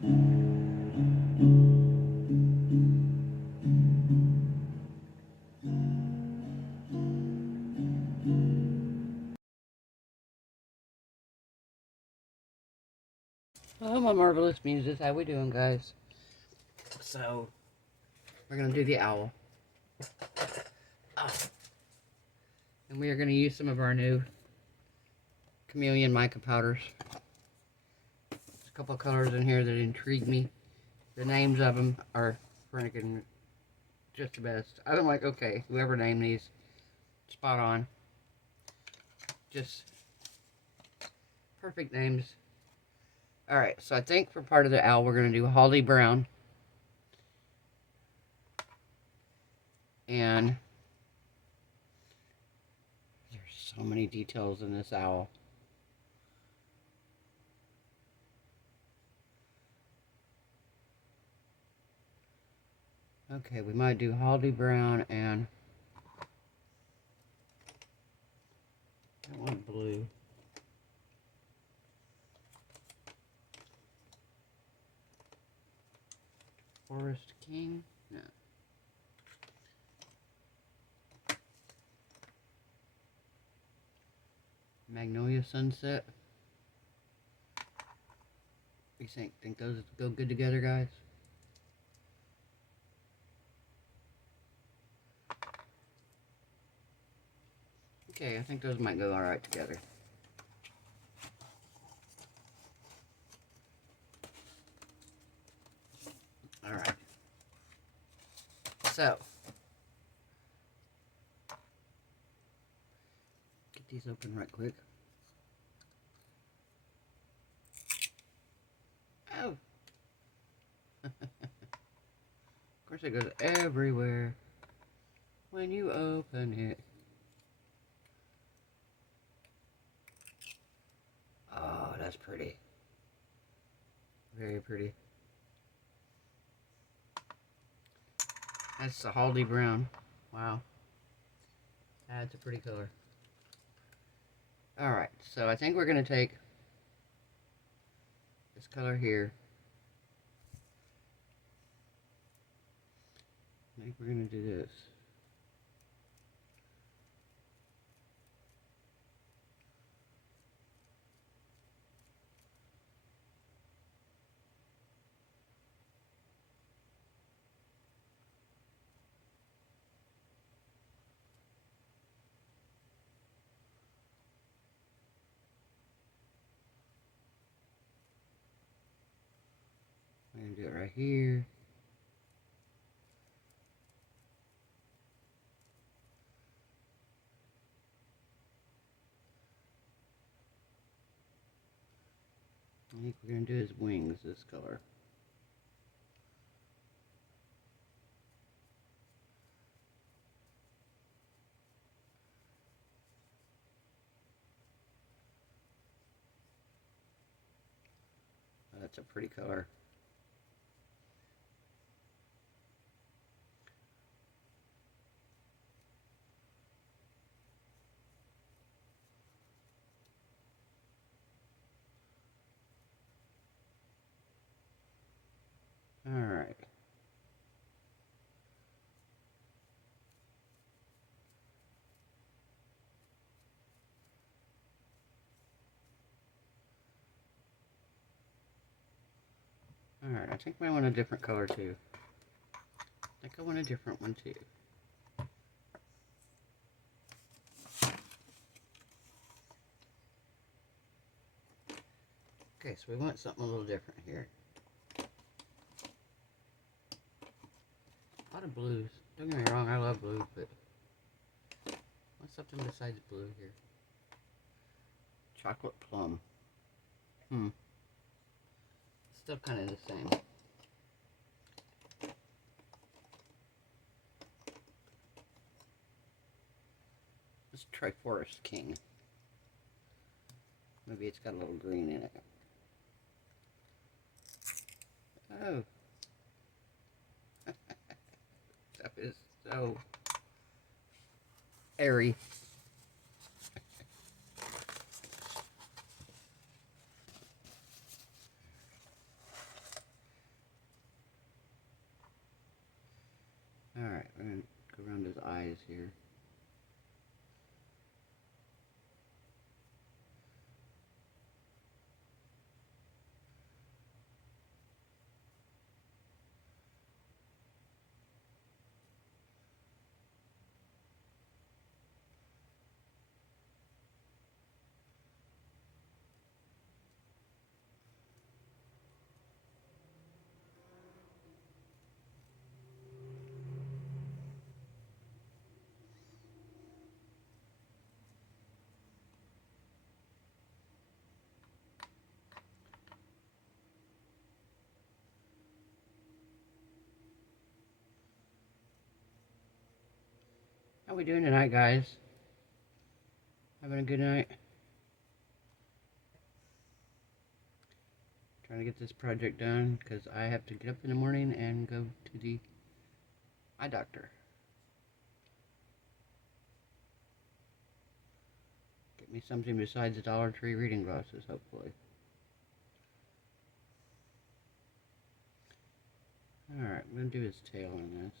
Oh, my marvelous muses, how we doing, guys? So, we're gonna do the owl. And we are gonna use some of our new chameleon mica powders. There's a couple of colors in here that intrigue me. The names of them are freaking just the best. I'm like, okay, whoever named these, spot on. Just perfect names. Alright, so I think for part of the owl, we're going to do holly brown. And there's so many details in this owl. Okay, we might do holly brown and I want blue. Forest King? No. Magnolia Sunset. What do you think? Think those go good together, guys? Okay, I think those might go alright together. Alright. So, get these open right quick. Oh! Of course it goes everywhere when you open it. Oh, that's pretty. Very pretty. That's the holly brown. Wow. That's a pretty color. Alright, so I think we're going to take this color here. I think we're going to do this. I'm going to do it right here. I think we're going to do his wings this color. Oh, that's a pretty color. Alright. Alright, I think I want a different color too. I think I want a different one too. Okay, so we want something a little different here. A lot of blues. Don't get me wrong, I love blue, but what's something besides blue here? Chocolate plum. Still kind of the same. Let's try Forest King. Maybe it's got a little green in it. Oh. Stuff is so airy. How we doing tonight, guys? Having a good night? Trying to get this project done because I have to get up in the morning and go to the eye doctor. Get me something besides the Dollar Tree reading glasses, hopefully. Alright, I'm going to do his tail on this.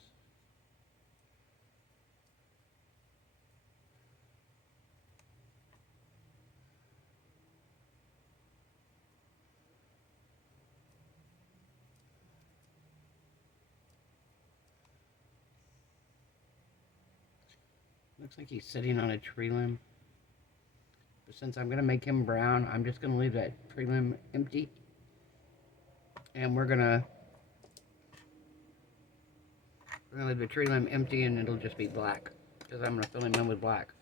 Looks like he's sitting on a tree limb. But since I'm going to make him brown, I'm just going to leave that tree limb empty. And we're going to leave the tree limb empty and it'll just be black. Because I'm going to fill him in with black.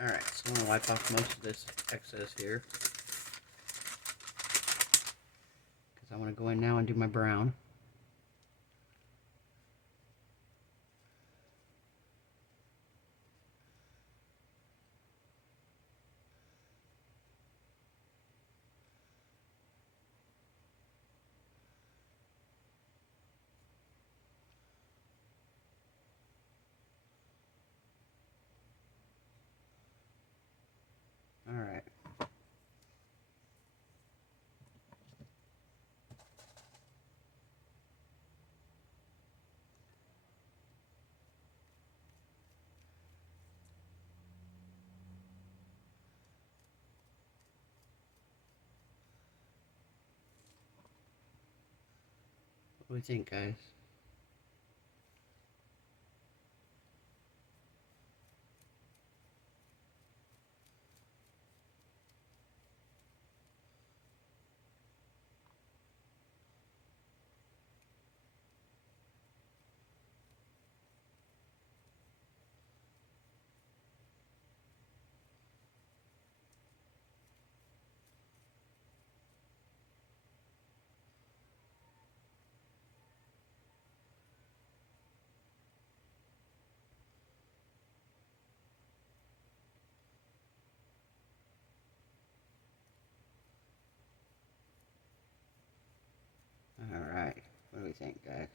Alright, so I'm going to wipe off most of this excess here. Because I want to go in now and do my brown. Alright. What do we think, guys? Alright, what do we think, guys?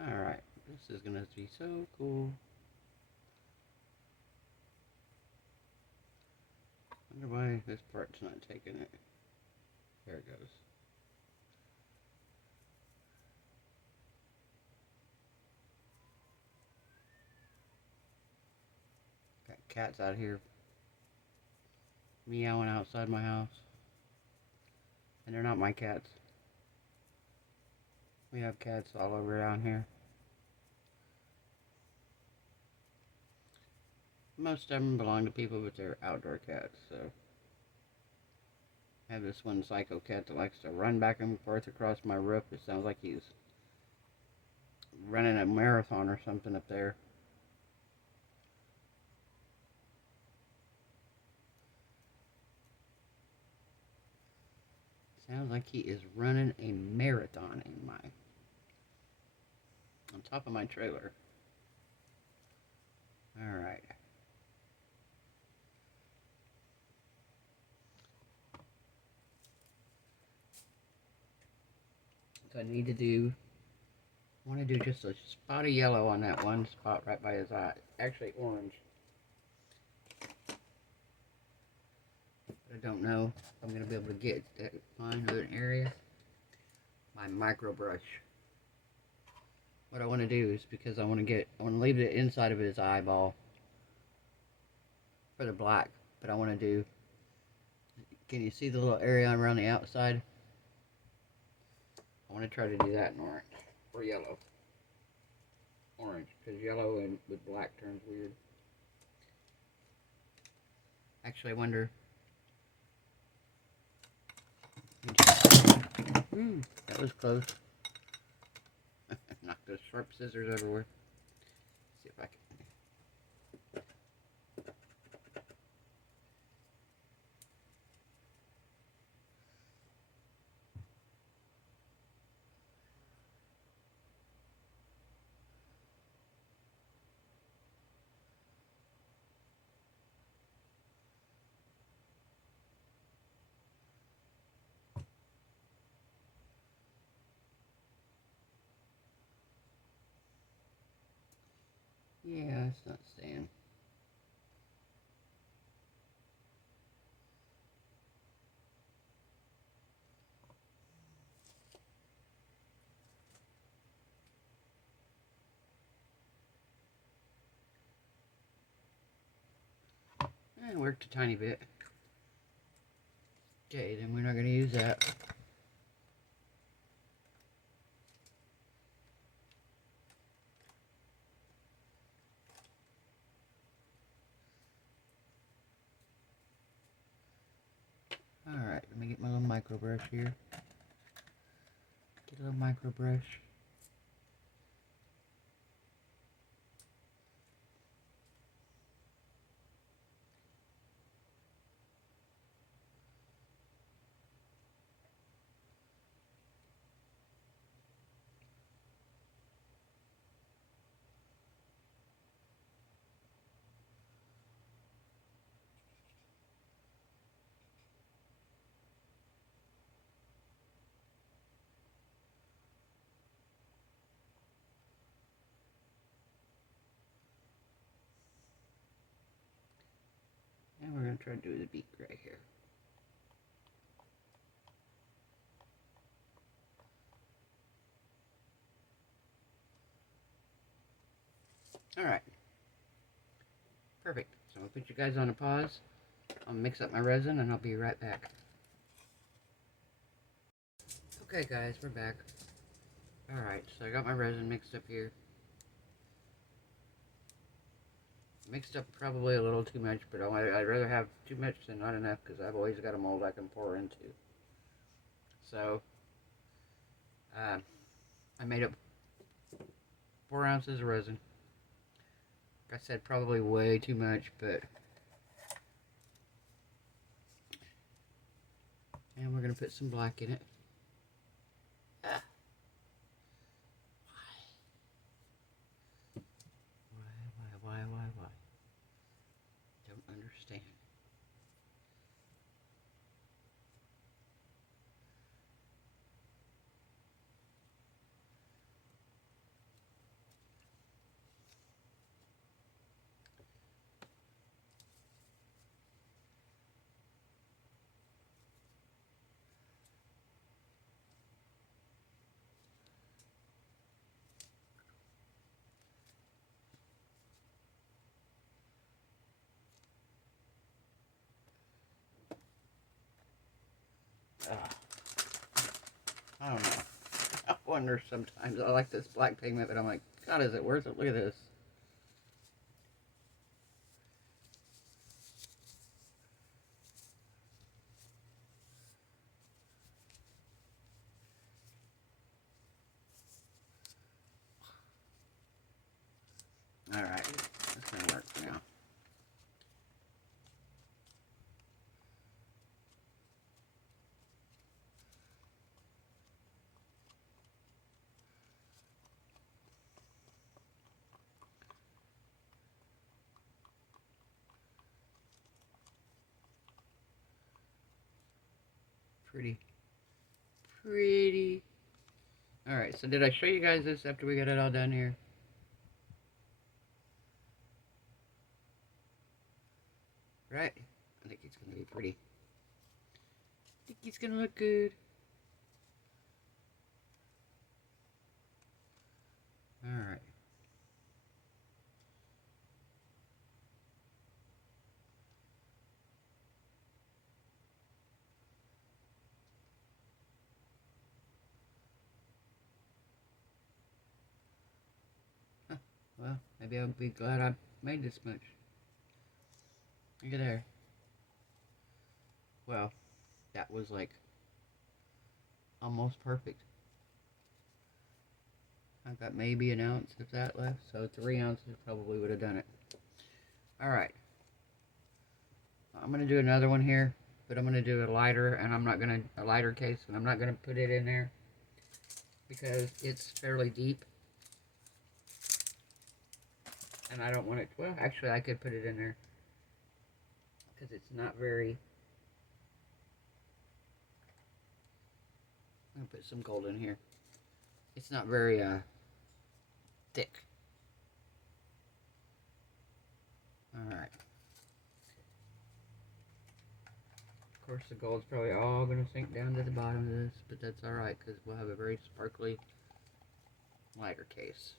Alright, this is gonna be so cool. Wonder why this part's not taking it. There it goes. Got cats out here meowing outside my house. And they're not my cats. We have cats all over around here. Most of them belong to people, but they're outdoor cats, so. I have this one psycho cat that likes to run back and forth across my roof. It sounds like he's running a marathon or something up there. Sounds like he is running a marathon on top of my trailer. Alright. So I want to do just a spot of yellow on that one spot right by his eye. Actually orange. I don't know if I'm going to be able to get that fine of an area. My micro brush. What I want to do is because I want to leave the inside of his eyeball for the black. But I want to do, can you see the little area around the outside? I want to try to do that in orange or yellow. Orange, because yellow and with black turns weird. Actually, I wonder. That was close. Knocked those sharp scissors everywhere. Let's see if I can. Yeah, it's not staying. It worked a tiny bit. Okay, then we're not going to use that. Alright, let me get my little micro brush here. Get a little micro brush. And we're going to try to do the beak right here. Alright. Perfect. So I'll put you guys on a pause. I'll mix up my resin and I'll be right back. Okay guys, we're back. Alright, so I got my resin mixed up here. Mixed up probably a little too much, but I'd rather have too much than not enough because I've always got a mold I can pour into. So, I made up 4 ounces of resin. Like I said, probably way too much, but... And we're going to put some black in it. Why? Don't understand. I don't know. I wonder sometimes. I like this black pigment, but I'm like, God, is it worth it? Look at this. Alright, that's going to work for now. Pretty. Alright, so did I show you guys this after we got it all done here? Right? I think it's going to be pretty. I think it's going to look good. Alright. Huh. Well, maybe I'll be glad I made this much. Look at there. Well, that was like almost perfect. I've got maybe an ounce of that left, so 3 ounces probably would have done it. Alright. I'm going to do another one here, but I'm going to do a lighter, and I'm not going to, a lighter case, and I'm not going to put it in there because it's fairly deep. And I don't want it, well, actually I could put it in there because it's not very, I'm going to put some gold in here. It's not very thick. Alright. Of course the gold's probably all going to sink down to the bottom of this, but that's alright because we'll have a very sparkly lighter case.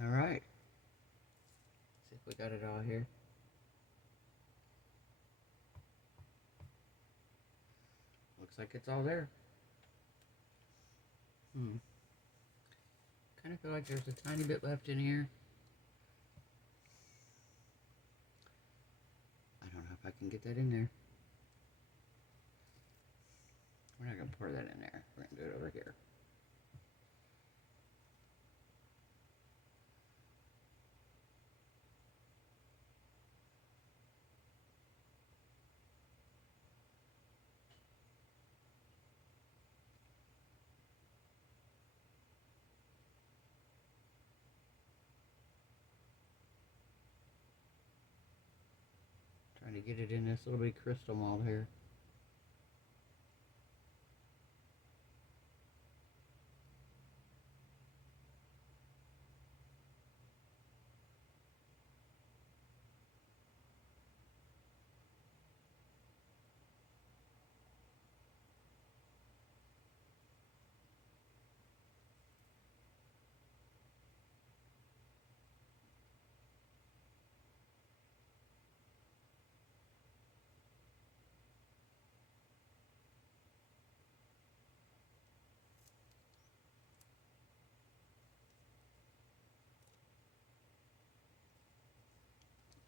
Alright. See if we got it all here. Looks like it's all there. Kind of feel like there's a tiny bit left in here. I don't know if I can get that in there. We're not going to pour that in there. We're going to do it over here. Trying to get it in this little bit of crystal mold here.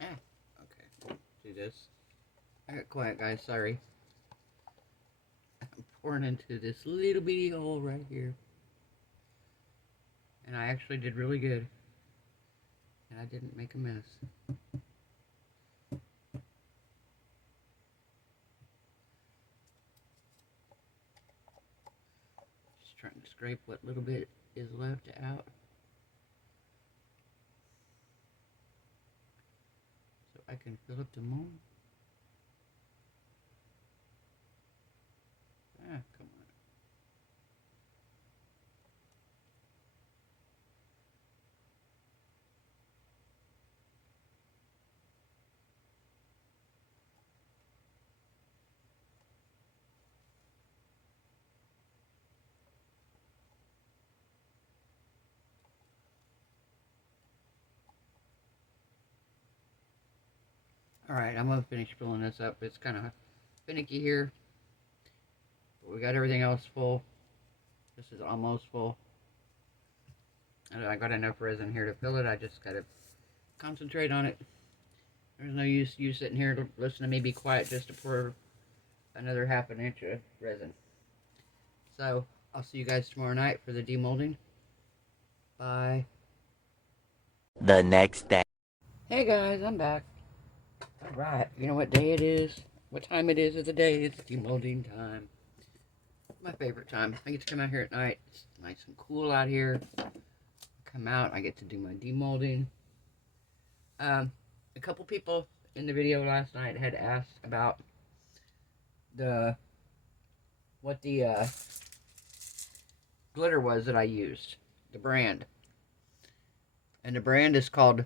Okay. Do this. I got quiet, guys. Sorry. I'm pouring into this little bitty hole right here. And I actually did really good. And I didn't make a mess. Just trying to scrape what little bit is left out. So I can fill up the mold. Ah, come on. Alright, I'm going to finish filling this up. It's kind of finicky here. But we got everything else full. This is almost full. And I got enough resin here to fill it. I just got to concentrate on it. There's no use you sitting here to listen to me be quiet just to pour another ½ an inch of resin. So, I'll see you guys tomorrow night for the demolding. Bye. The next day. Hey guys, I'm back. Alright, you know what day it is? What time it is of the day? It's demolding time. My favorite time. I get to come out here at night. It's nice and cool out here. Come out, I get to do my demolding. A couple people in the video last night had asked about what the glitter was that I used, the brand. And the brand is called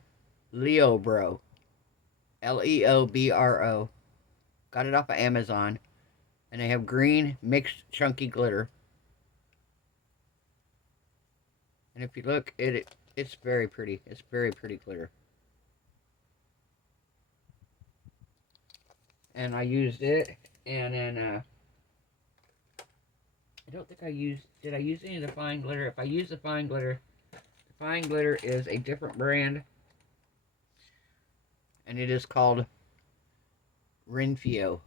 Leobro. Leobro. Got it off of Amazon. And they have green mixed chunky glitter. And if you look, it's very pretty. It's very pretty glitter. And I used it, and then I don't think I used. Did I use any of the fine glitter? If I used the fine glitter is a different brand, and it is called Renfio.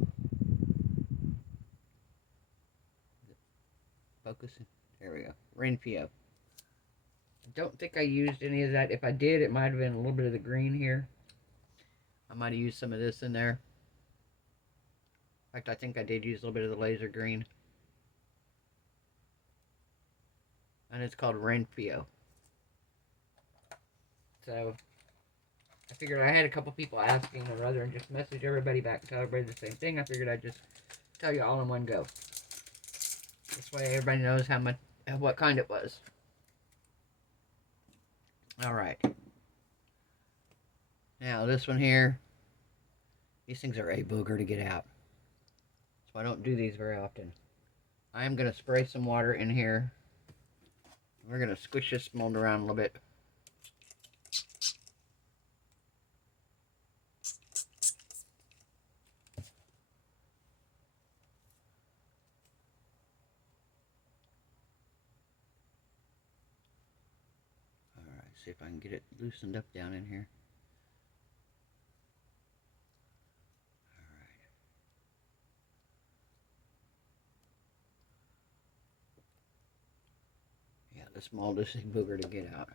Focusing. There we go. Renfio. I don't think I used any of that. If I did, it might have been a little bit of the green here. I might have used some of this in there. In fact, I think I did use a little bit of the laser green. And it's called Renfio. So, I figured I had a couple people asking, or rather than just message everybody back and tell everybody the same thing, I figured I'd just tell you all in one go. This way everybody knows how much, what kind it was. Alright. Now this one here, these things are a booger to get out. So I don't do these very often. I am going to spray some water in here. We're going to squish this mold around a little bit. Alright, see if I can get it loosened up down in here. Alright. Yeah, this mold is a booger to get out.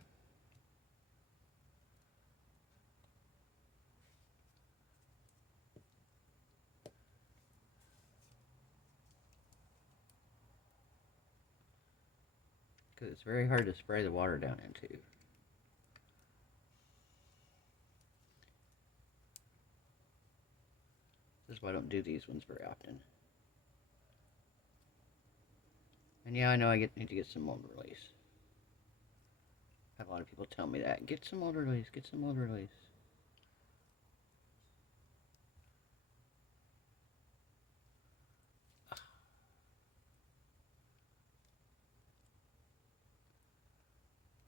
Because it's very hard to spray the water down into. This is why I don't do these ones very often. And yeah, I know I need to get some mold release. I have a lot of people tell me that. Get some mold release, get some mold release.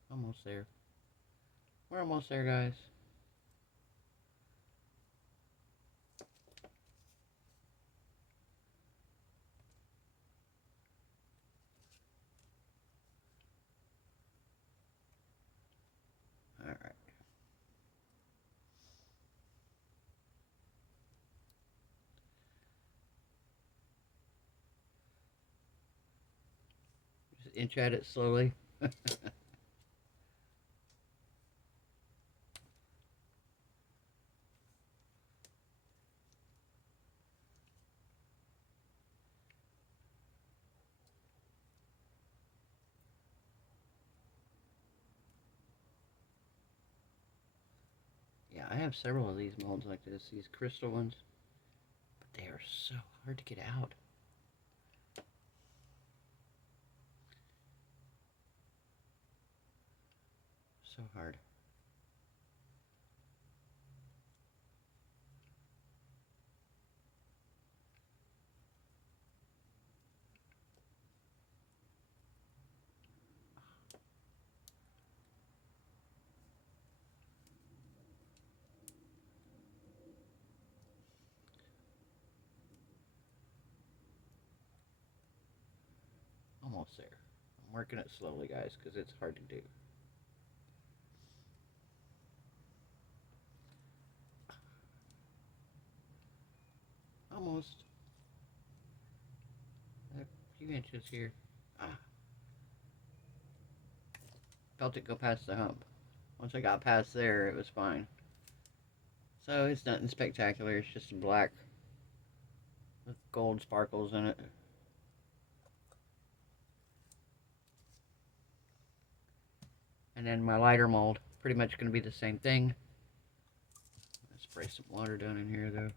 Almost there. We're almost there, guys. Alright. Just inch at it slowly. Yeah, I have several of these molds like this, these crystal ones. But they are so hard to get out. So hard. Almost there. I'm working it slowly, guys, because it's hard to do. Almost. A few inches here. Felt it go past the hump. Once I got past there, it was fine. So it's nothing spectacular. It's just black with gold sparkles in it. And then my lighter mold, pretty much going to be the same thing. Let's spray some water down in here, though.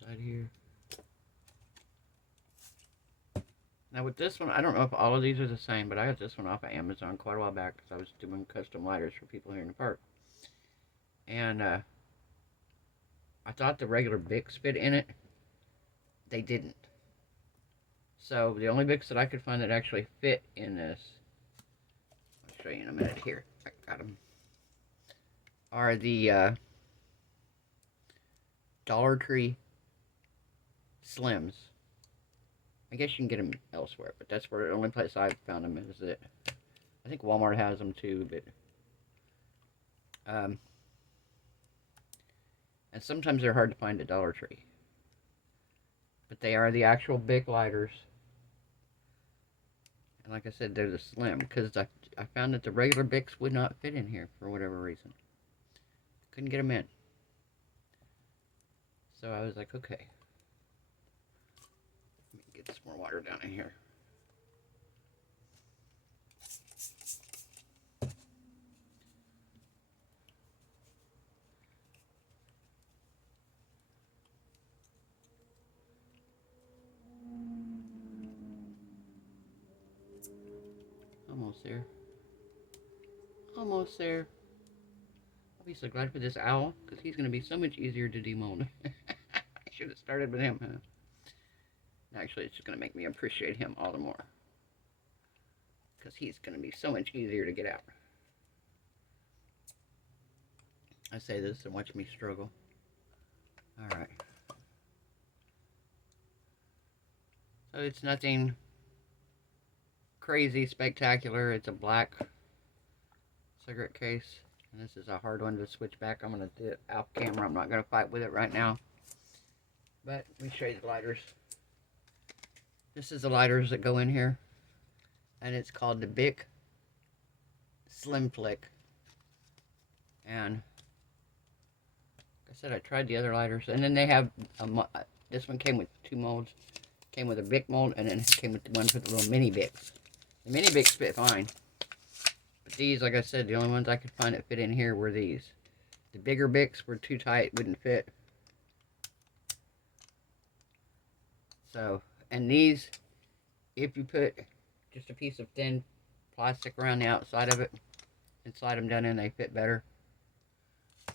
side here. Now with this one, I don't know if all of these are the same, but I got this one off of Amazon quite a while back because I was doing custom lighters for people here in the park. And I thought the regular Bics fit in it. They didn't. So the only Bics that I could find that actually fit in this, I'll show you in a minute here. I got them. Are the Dollar Tree Slims. I guess you can get them elsewhere, but that's where the only place I've found them is it. I think Walmart has them too, but and sometimes they're hard to find at Dollar Tree. But they are the actual Bic lighters. And like I said, they're the slim, because I found that the regular Bics would not fit in here for whatever reason. Couldn't get them in. So I was like, okay. Let me get some more water down in here. Almost there. Almost there. I'll be so glad for this owl, because he's going to be so much easier to demold. I should have started with him, huh? Actually, it's just going to make me appreciate him all the more. Because he's going to be so much easier to get out. I say this and watch me struggle. Alright. So it's nothing crazy spectacular. It's a black cigarette case. And this is a hard one to switch back. I'm going to do it off camera. I'm not going to fight with it right now. But let me show you the lighters. This is the lighters that go in here. And it's called the Bic Slim Flick. And like I said, I tried the other lighters. And then they have, this one came with 2 molds. Came with a Bic mold, and then it came with the ones with the little mini Bics. The mini Bics fit fine. But these, like I said, the only ones I could find that fit in here were these. The bigger Bics were too tight, wouldn't fit. So, and these, if you put just a piece of thin plastic around the outside of it and slide them down in, they fit better. Of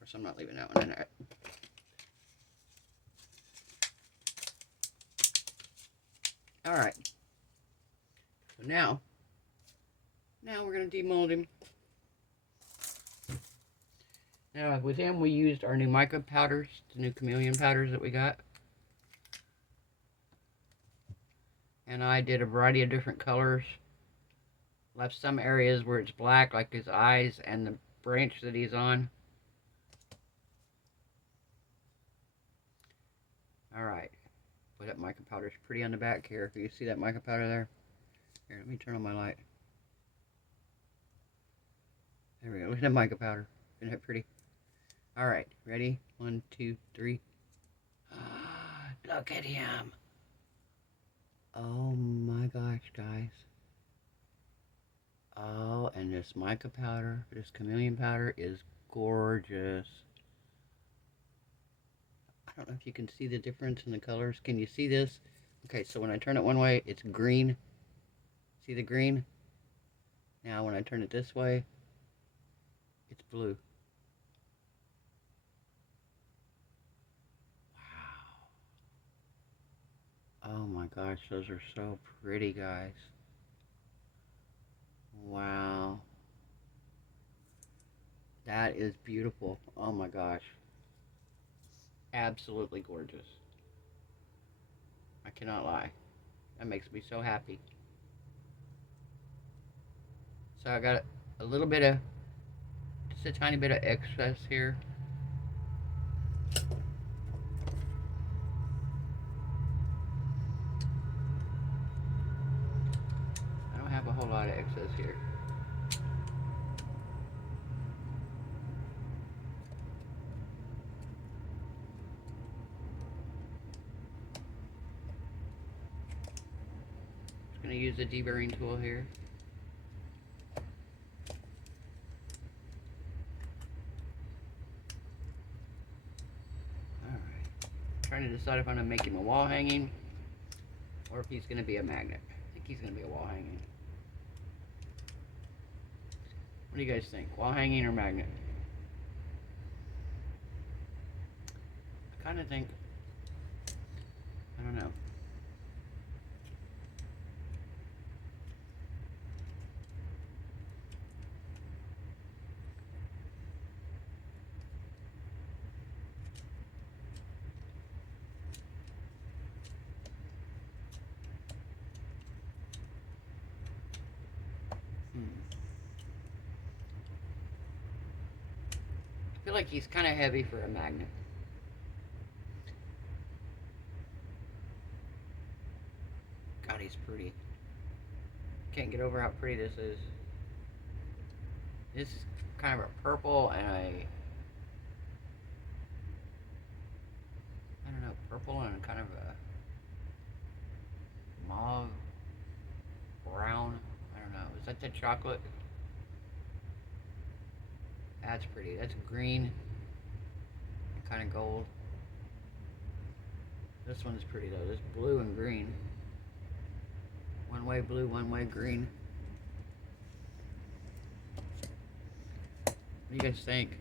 course, I'm not leaving that one in there. Alright. So now we're going to demold him. Now, with him, we used our new mica powders, the new chameleon powders that we got. And I did a variety of different colors. Left some areas where it's black, like his eyes and the branch that he's on. Alright. Boy, that mica powder is pretty on the back here. You see that mica powder there? Here, let me turn on my light. There we go. Look at that mica powder. Isn't that pretty? Alright, ready? 1, 2, 3. Look at him. Oh my gosh, guys. Oh, and this mica powder, this chameleon powder is gorgeous. I don't know if you can see the difference in the colors. Can you see this? Okay, so when I turn it one way, it's green. See the green? Now when I turn it this way, it's blue. Oh my gosh, those are so pretty, guys. Wow. That is beautiful. Oh my gosh. Absolutely gorgeous. I cannot lie. That makes me so happy. So I got a little bit of, just a tiny bit of excess here. I don't have a whole lot of excess here. Just going to use the deburring tool here. trying to decide if I'm going to make him a wall hanging or if he's going to be a magnet. I think he's going to be a wall hanging. What do you guys think? Wall hanging or magnet? I kind of think, I don't know. I feel like he's kind of heavy for a magnet. God, he's pretty. Can't get over how pretty this is. This is kind of a purple and a, I don't know, purple and kind of a mauve brown. I don't know. Is that the chocolate? That's pretty. That's green. Kind of gold. This one's pretty though. This blue and green. One way blue, one way green. What do you guys think?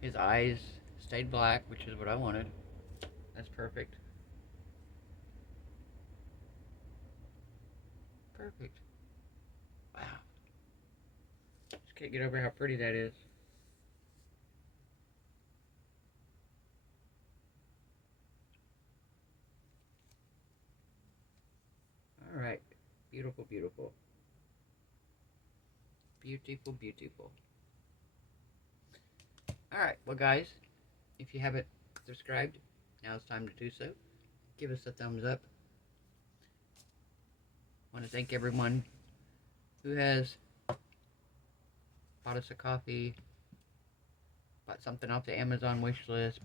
His eyes stayed black, which is what I wanted. That's perfect. Perfect. Wow. Just can't get over how pretty that is. Alright. Beautiful, beautiful. Beautiful, beautiful. Alright, well guys, if you haven't subscribed, now it's time to do so. Give us a thumbs up. I want to thank everyone who has bought us a coffee, bought something off the Amazon wish list.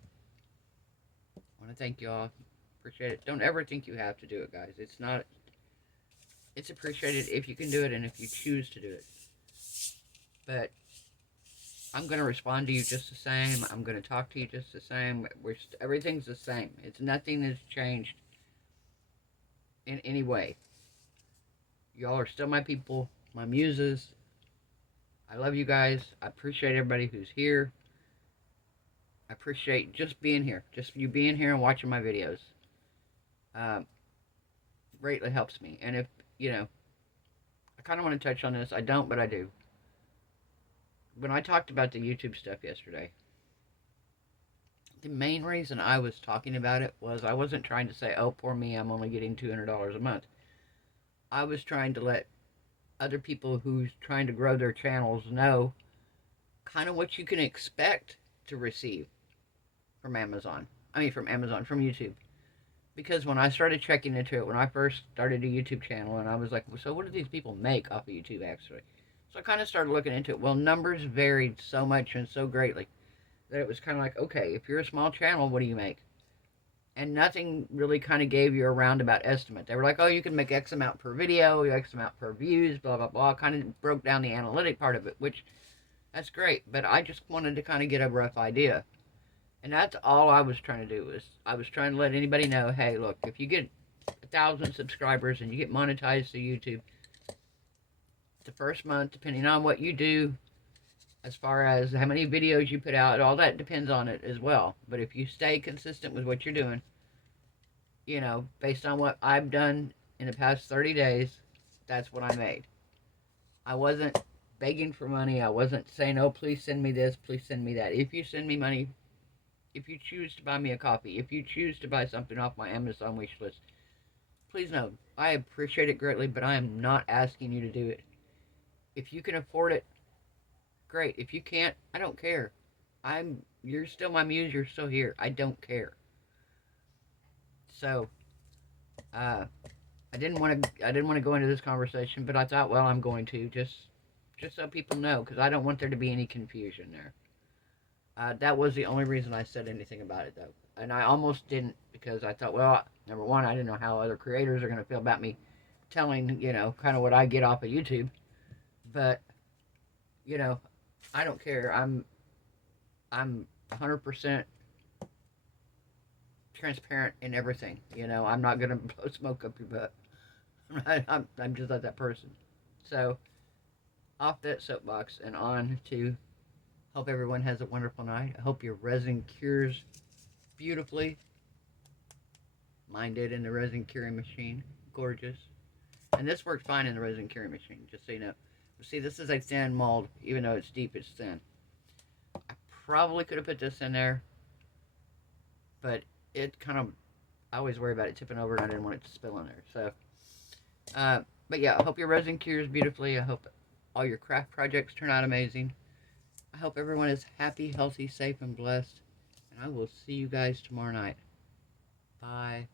I want to thank you all. Appreciate it. Don't ever think you have to do it, guys. It's appreciated if you can do it and if you choose to do it. But I'm going to respond to you just the same. I'm going to talk to you just the same. Everything's the same. Nothing has changed in any way. Y'all are still my people, my muses. I love you guys. I appreciate everybody who's here. I appreciate just being here. Just you being here and watching my videos. Greatly helps me. And if, you know, I kind of want to touch on this. I don't, but I do. When I talked about the YouTube stuff yesterday, the main reason I was talking about it was I wasn't trying to say, oh, poor me, I'm only getting $200 a month. I was trying to let other people who's trying to grow their channels know kind of what you can expect to receive from Amazon. From YouTube. Because when I started checking into it, when I first started a YouTube channel, and I was like, so what do these people make off of YouTube, actually? So I kind of started looking into it. Well, numbers varied so much and so greatly that it was kind of like, okay, if you're a small channel, what do you make? And nothing really kind of gave you a roundabout estimate. They were like, oh, you can make X amount per video, X amount per views, blah, blah, blah. Kind of broke down the analytic part of it, which, that's great. But I just wanted to kind of get a rough idea. And that's all I was trying to do. I was trying to let anybody know, hey, look, if you get 1,000 subscribers and you get monetized to YouTube, the first month, depending on what you do, as far as how many videos you put out, all that depends on it as well. But if you stay consistent with what you're doing, you know, based on what I've done in the past 30 days, that's what I made. I wasn't begging for money. I wasn't saying, oh, please send me this, please send me that. If you send me money, if you choose to buy me a coffee, if you choose to buy something off my Amazon wish list, please know, I appreciate it greatly, but I am not asking you to do it. If you can afford it, great. If you can't, I don't care. You're still my muse, you're still here. I don't care. So, I didn't want to go into this conversation, but I thought, well, I'm going to just so people know, because I don't want there to be any confusion there. That was the only reason I said anything about it, though. And I almost didn't, because I thought, well, number one, I didn't know how other creators are going to feel about me telling, you know, kind of what I get off of YouTube. But, you know, I don't care. I'm 100% transparent in everything. You know, I'm not gonna blow smoke up your butt. I'm just not that person. So off that soapbox and on to hope everyone has a wonderful night. I hope your resin cures beautifully. Mine did in the resin curing machine. Gorgeous. And this works fine in the resin curing machine, just so you know. See, this is a thin mold. Even though it's deep, it's thin. I probably could have put this in there, but it kind of, I always worry about it tipping over and I didn't want it to spill in there. So, but yeah, I hope your resin cures beautifully. I hope all your craft projects turn out amazing. I hope everyone is happy, healthy, safe, and blessed. And I will see you guys tomorrow night. Bye.